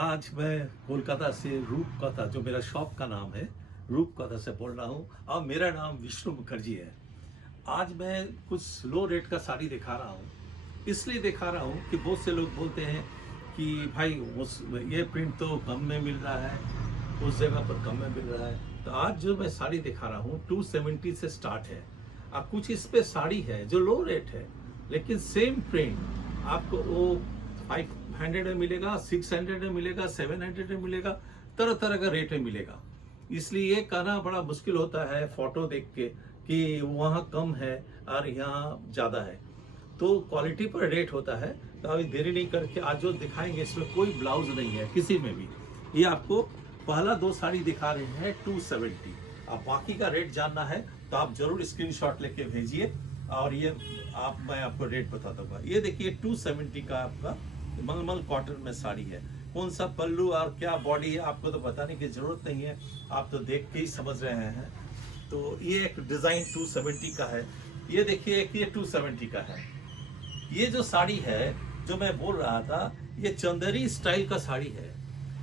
आज मैं कोलकाता से रूपकथा, जो मेरा शॉप का नाम है, रूपकथा से बोल रहा हूँ और मेरा नाम विष्णु मुखर्जी है। आज मैं कुछ लो रेट का साड़ी दिखा रहा हूँ। इसलिए दिखा रहा हूँ कि बहुत से लोग बोलते हैं कि भाई उस ये प्रिंट तो कम में मिल रहा है, उस जगह पर कम में मिल रहा है। तो आज जो मैं साड़ी दिखा रहा हूँ 270 से स्टार्ट है। अब कुछ इस पे साड़ी है जो लो रेट है, लेकिन सेम प्रिंट आपको वो 500 में मिलेगा, 600 में मिलेगा, 700 में मिलेगा, तरह तरह का रेट में मिलेगा। इसलिए ये कहना बड़ा मुश्किल होता है फोटो देख के कि वहाँ कम है और यहाँ ज़्यादा है। तो क्वालिटी पर रेट होता है। तो अभी देरी नहीं करके आज जो दिखाएंगे इसमें कोई ब्लाउज नहीं है किसी में भी। ये आपको पहला दो साड़ी दिखा रहे हैं 270। अब बाकी का रेट जानना है तो आप जरूर स्क्रीनशॉट लेके भेजिए और ये मैं आपको रेट बता दूंगा। ये देखिए 270 का आपका मलमल कॉटन में साड़ी है। कौन सा पल्लू और क्या बॉडी है आपको तो बताने की जरूरत नहीं है, आप तो देख के ही समझ रहे हैं। तो ये एक डिजाइन 270 का है। ये देखिए कि ये 270 का है। ये जो साड़ी है जो मैं बोल रहा था, ये चंदेरी स्टाइल का साड़ी है।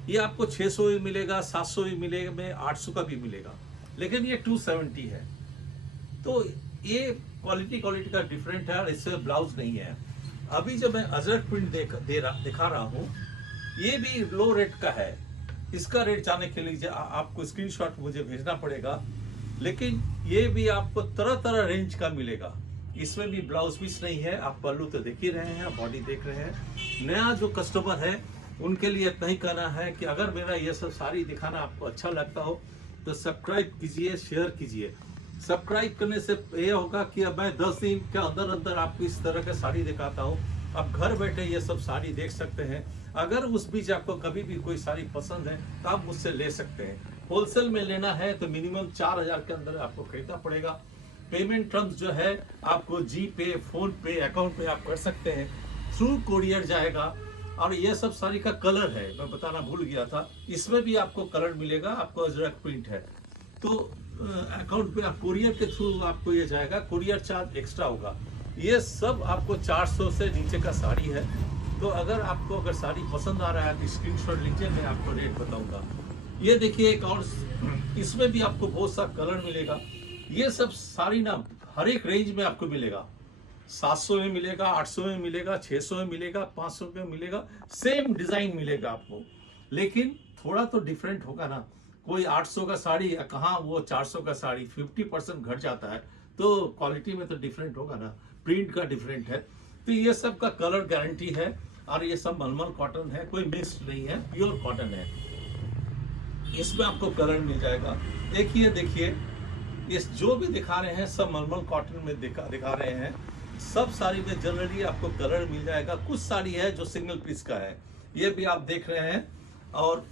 ये आपको 600 भी मिलेगा, 700 भी मिलेगा, में 800 का भी मिलेगा, लेकिन ये 270 है। तो ये क्वालिटी का डिफरेंट है और इससे ब्लाउज नहीं है। अभी जो मैं अजरक प्रिंट दिखा रहा हूँ, ये भी लो रेट का है। इसका रेट जानने के लिए आपको स्क्रीनशॉट मुझे भेजना पड़ेगा, लेकिन ये भी आपको तरह तरह रेंज का मिलेगा। इसमें भी ब्लाउज पीस नहीं है। आप पल्लू तो देख ही रहे हैं, बॉडी देख रहे हैं। नया जो कस्टमर है उनके लिए इतना ही कहना है कि अगर मेरा ये सब साड़ी दिखाना आपको अच्छा लगता हो तो सब्सक्राइब कीजिए, शेयर कीजिए। सब्सक्राइब करने से ये होगा कि अब मैं 10 दिन के अंदर अंदर आपको इस तरह का साड़ी दिखाता हूँ। आप घर बैठे ये सब साड़ी देख सकते हैं। अगर उस बीच आपको कभी भी कोई साड़ी पसंद है तो आप मुझसे ले सकते हैं। होलसेल में लेना है तो मिनिमम 4000 के अंदर आपको खरीदना पड़ेगा। पेमेंट टर्म्स जो है आपको जी पे, फोन पे, अकाउंट पे आप कर सकते हैं। थ्रू कोरियर जाएगा। और ये सब साड़ी का कलर है, मैं बताना भूल गया था, इसमें भी आपको कलर मिलेगा। आपको अजरक प्रिंट है तो अकाउंट पे आप कोरियर के थ्रू आपको ये जाएगा, कोरियर चार्ज एक्स्ट्रा होगा। ये सब आपको 400 से नीचे का साड़ी है। तो अगर आपको साड़ी पसंद आ रहा है तो स्क्रीनशॉट लीजिए, मैं आपको रेट बताऊंगा। ये देखिए एक और, इसमें भी आपको बहुत सा कलर मिलेगा। ये सब साड़ी ना हर एक रेंज में आपको मिलेगा। 700 में मिलेगा, 800 में मिलेगा, 600 में मिलेगा, 500 में मिलेगा। सेम डिजाइन मिलेगा आपको, लेकिन थोड़ा तो डिफरेंट होगा ना। कोई 800 का साड़ी कहाँ वो 400 का साड़ी 50% घट जाता है, तो क्वालिटी में तो डिफरेंट होगा ना, प्रिंट का डिफरेंट है। तो ये सब का कलर गारंटी है और ये सब मलमल कॉटन है, कोई मिक्स्ड नहीं है, प्योर कॉटन है। इसमें आपको कलर मिल जाएगा। एक ये देखिए, इस जो भी दिखा रहे हैं सब मलमल कॉटन में दिखा रहे हैं। सब साड़ी में जनरली आपको कलर मिल जाएगा। कुछ साड़ी है जो सिंगल पीस का है, ये भी आप देख रहे हैं। और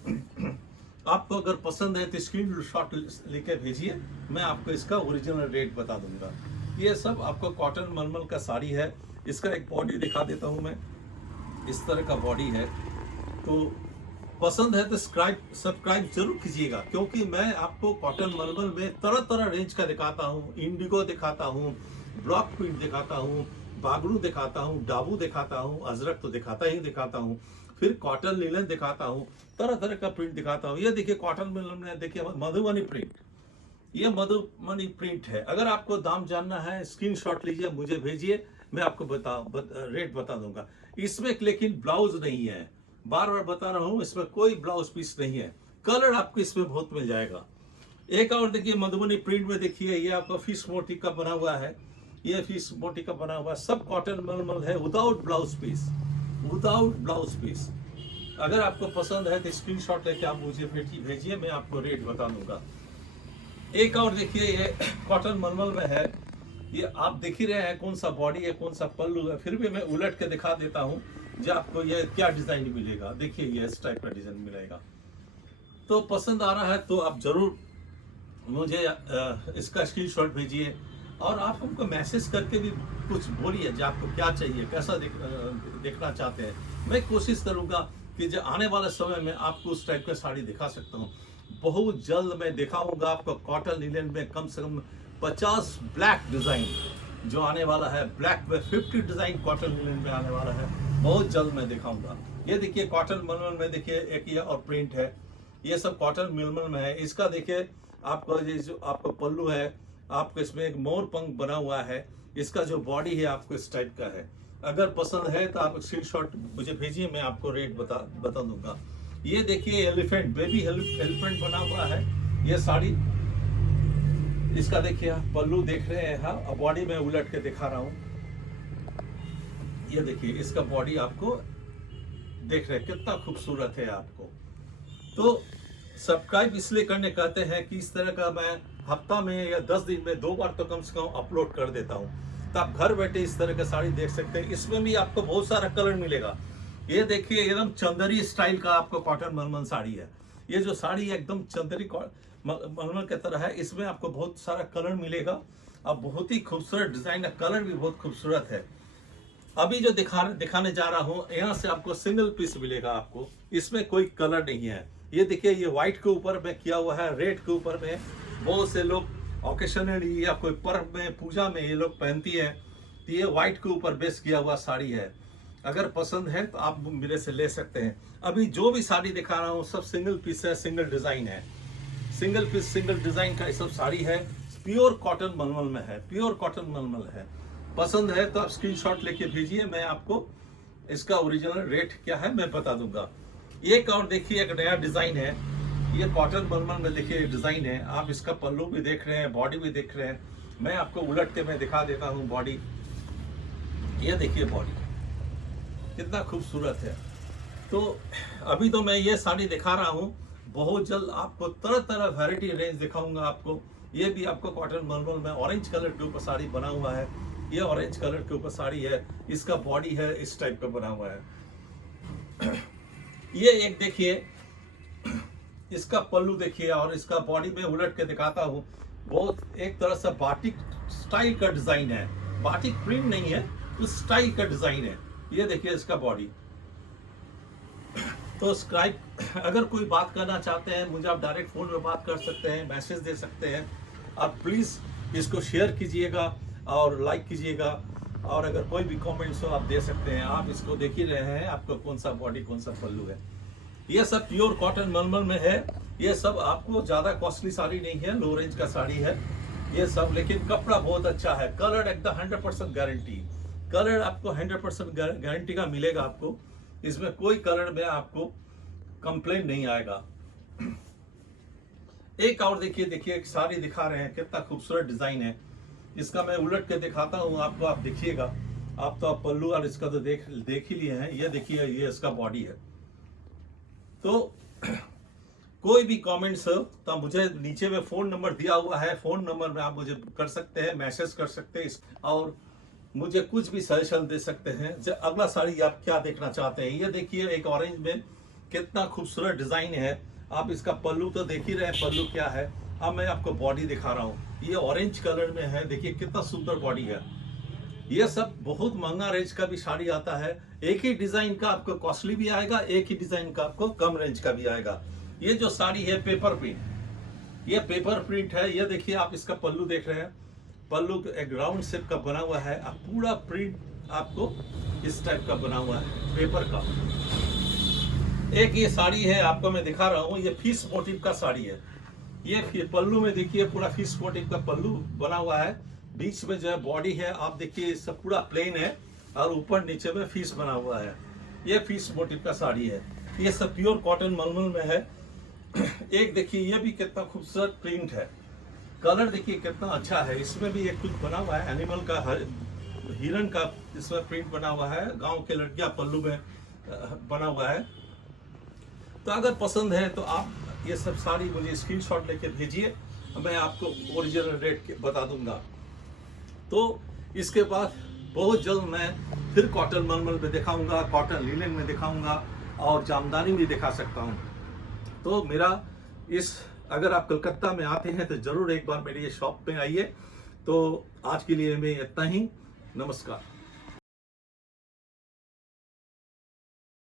आपको अगर पसंद है तो स्क्रीनशॉट लेके भेजिए, मैं आपको इसका ओरिजिनल रेट बता दूंगा। ये सब आपको कॉटन मलमल का साड़ी है। इसका एक बॉडी दिखा देता हूँ मैं, इस तरह का बॉडी है। तो पसंद है तो सब्सक्राइब जरूर कीजिएगा, क्योंकि मैं आपको कॉटन मलमल में तरह तरह रेंज का दिखाता हूँ। इंडिगो दिखाता हूँ, ब्लॉक प्रिंट दिखाता हूँ, बागड़ू दिखाता हूँ, डाबू दिखाता हूँ, अजरक तो दिखाता हूँ, फिर कॉटन लिनन दिखाता हूँ, तरह तरह का प्रिंट दिखाता हूँ। ये देखिए कॉटन मिलन में देखिए मधुबनी प्रिंट, ये मधुबनी प्रिंट है। अगर आपको दाम जानना है स्क्रीनशॉट लीजिए, मुझे भेजिए, मैं आपको रेट बता दूंगा। इसमें लेकिन ब्लाउज नहीं है, बार बार बता रहा हूँ, इसमें कोई ब्लाउज पीस नहीं है। कलर आपको इसमें बहुत मिल जाएगा। एक और देखिए मधुबनी प्रिंट में, देखिए ये आपका फिश मोती का बना हुआ है। ये फिश मोती का बना हुआ सब कॉटन मलमल है, without blouse piece, without blouse piece. अगर आपको पसंद है तो स्क्रीनशॉट लेके आप मुझे भेजिए, मैं आपको रेट बता दूंगा। एक और देखिए ये कॉटन मलमल में है। ये आप देख ही रहे हैं कौन सा बॉडी है, कौन सा पल्लू है, फिर भी मैं उलट के दिखा देता हूँ जो आपको ये क्या डिजाइन मिलेगा। देखिए ये इस टाइप का डिजाइन मिलेगा। तो पसंद आ रहा है तो आप जरूर मुझे इसका स्क्रीनशॉट भेजिए, और आप हमको मैसेज करके भी कुछ बोलिए जो आपको क्या चाहिए, कैसा देखना चाहते हैं। मैं कोशिश करूंगा कि जो आने वाले समय में आपको उस टाइप का साड़ी दिखा सकता हूँ। बहुत जल्द मैं दिखाऊंगा आपको कॉटन लिनन में कम से कम 50 ब्लैक डिजाइन जो आने वाला है। ब्लैक में 50 डिजाइन कॉटन लिनन में आने वाला है, बहुत जल्द मैं दिखाऊंगा। ये देखिए कॉटन मलमल में देखिए एक ये और प्रिंट है, ये सब कॉटन मलमल में है। इसका देखिए आपका ये जो आपका पल्लू है, आपको इसमें एक मोर पंख बना हुआ है। इसका जो बॉडी है आपको इस टाइप का है। अगर पसंद है तो आप स्क्रीनशॉट मुझे भेजिए, मैं आपको रेट बता दूंगा। ये देखिए एलिफेंट, बेबी एलिफेंट बना हुआ है ये साड़ी। इसका देखिए पल्लू देख रहे हैं, हाँ बॉडी में उलट के दिखा रहा हूँ। ये देखिए इसका बॉडी आपको देख रहे हैं, कितना खूबसूरत है आपको। तो सब्सक्राइब इसलिए करने कहते हैं कि इस तरह का मैं हफ्ता में या 10 दिन में 2 बार तो कम से कम अपलोड कर देता हूँ, तो आप घर बैठे इस तरह का साड़ी देख सकते हैं। इसमें भी आपको बहुत सारा कलर मिलेगा। ये देखिए एकदम चंदेरी स्टाइल का आपको कॉटन मलमल साड़ी है। ये जो साड़ी एकदम चंदेरी मलमल की तरह है, इसमें आपको बहुत सारा कलर मिलेगा। अब बहुत ही खूबसूरत डिजाइन है, कलर भी बहुत खूबसूरत है। अभी जो दिखाने जा रहा हूँ, यहाँ से आपको सिंगल पीस मिलेगा आपको, इसमें कोई कलर नहीं है। ये देखिए ये व्हाइट के ऊपर में किया हुआ है, रेड के ऊपर में। बहुत से लोग ओकेशनली या कोई पर्व में, पूजा में ये लोग पहनती है, तो ये व्हाइट के ऊपर बेस किया हुआ साड़ी है। अगर पसंद है तो आप मेरे से ले सकते हैं। अभी जो भी साड़ी दिखा रहा हूँ सब सिंगल पीस है, सिंगल डिजाइन है। सिंगल पीस सिंगल डिजाइन का ये सब साड़ी है। प्योर कॉटन मलमल में है, प्योर कॉटन मलमल है। पसंद है तो आप स्क्रीनशॉट लेके भेजिए, मैं आपको इसका ओरिजिनल रेट क्या है मैं बता दूंगा। एक और देखिए एक नया डिजाइन है, ये कॉटन मलमल में देखिए डिजाइन है। आप इसका पल्लू भी देख रहे हैं, बॉडी भी देख रहे हैं। मैं आपको उलट के मैं दिखा देता हूँ बॉडी। ये देखिए बॉडी कितना खूबसूरत है। तो अभी तो मैं ये साड़ी दिखा रहा हूँ, बहुत जल्द आपको तरह तरह वैरायटी रेंज दिखाऊंगा आपको। ये भी आपको कॉटन मलमल में ऑरेंज कलर के ऊपर साड़ी बना हुआ है। ये ऑरेंज कलर के ऊपर साड़ी है, इसका बॉडी है इस टाइप का बना हुआ है। ये एक देखिए इसका पल्लू देखिए और इसका बॉडी में उलट के दिखाता हूँ। बहुत एक तरह से बाटिक स्टाइल का डिजाइन है, बाटिक प्रिंट नहीं है, उस स्टाइल का डिजाइन है। ये देखिए इसका बॉडी। तो सब्सक्राइब, अगर कोई बात करना चाहते हैं मुझे, आप डायरेक्ट फोन में बात कर सकते हैं, मैसेज दे सकते हैं। आप प्लीज इसको शेयर कीजिएगा और लाइक कीजिएगा, और अगर कोई भी कमेंट्स हो आप दे सकते हैं। आप इसको देख ही रहे हैं आपको कौन सा बॉडी कौन सा पल्लू है। ये सब प्योर कॉटन मलमल में है। ये सब आपको ज्यादा कॉस्टली साड़ी नहीं है, लो रेंज का साड़ी है ये सब, लेकिन कपड़ा बहुत अच्छा है। कलर एकदम 100% गारंटी, कलर आपको 100% गारंटी का मिलेगा आपको। इसमें कोई कलर में आपको कंप्लेन नहीं आएगा। एक और देखिए, एक साड़ी दिखा रहे हैं, कितना खूबसूरत डिजाइन है। इसका मैं उलट के दिखाता हूँ आपको, आप देखिएगा। आप तो आप पल्लू और इसका तो देख ही लिए हैं। ये देखिए ये इसका बॉडी है। तो कोई भी कमेंट्स हो तो मुझे नीचे में फोन नंबर दिया हुआ है, फोन नंबर में आप मुझे कर सकते हैं, मैसेज कर सकते हैं, और मुझे कुछ भी सजेशन दे सकते हैं। जो अगला साड़ी आप क्या देखना चाहते हैं। ये देखिए एक ऑरेंज में कितना खूबसूरत डिजाइन है। आप इसका पल्लू तो देख ही रहे हैं, पल्लू क्या है। अब मैं आपको बॉडी दिखा रहा हूँ। ये ऑरेंज कलर में है, देखिए कितना सुंदर बॉडी है। ये सब बहुत महंगा रेंज का भी साड़ी आता है। एक ही डिजाइन का आपको कॉस्टली भी आएगा, एक ही डिजाइन का आपको कम रेंज का भी आएगा। ये जो साड़ी है पेपर प्रिंट, ये पेपर प्रिंट है। ये देखिए आप इसका पल्लू देख रहे हैं, पल्लू एक राउंड शेप का बना हुआ है। अब पूरा प्रिंट आपको इस टाइप का बना हुआ है पेपर का। एक ये साड़ी है आपको मैं दिखा रहा हूँ, ये फिश मोटिव का साड़ी है। ये पल्लू में देखिए पूरा फिश मोटिव का पल्लू बना हुआ है। बीच में जो है बॉडी है, आप देखिए सब पूरा प्लेन है, और ऊपर नीचे में फिश बना हुआ है। ये फिश मोटिव का साड़ी है। ये सब प्योर कॉटन मलमल में है। एक देखिए ये भी कितना खूबसूरत प्रिंट है, कलर देखिए कितना अच्छा है। इसमें भी एक कुछ बना हुआ है, एनिमल का, हिरन का इसमें प्रिंट बना हुआ है। गांव के लड़कियां पल्लू में बना हुआ है। तो अगर पसंद है तो आप ये सब साड़ी मुझे स्क्रीनशॉट लेके भेजिए, मैं आपको ओरिजिनल रेट बता दूंगा। तो इसके बाद बहुत जल्द मैं फिर कॉटन मलमल में दिखाऊंगा, कॉटन लिनन में दिखाऊंगा, और जामदानी भी दिखा सकता हूँ। तो मेरा अगर आप कलकत्ता में आते हैं तो जरूर एक बार मेरी ये शॉप पे आइए। तो आज के लिए मैं इतना ही, नमस्कार।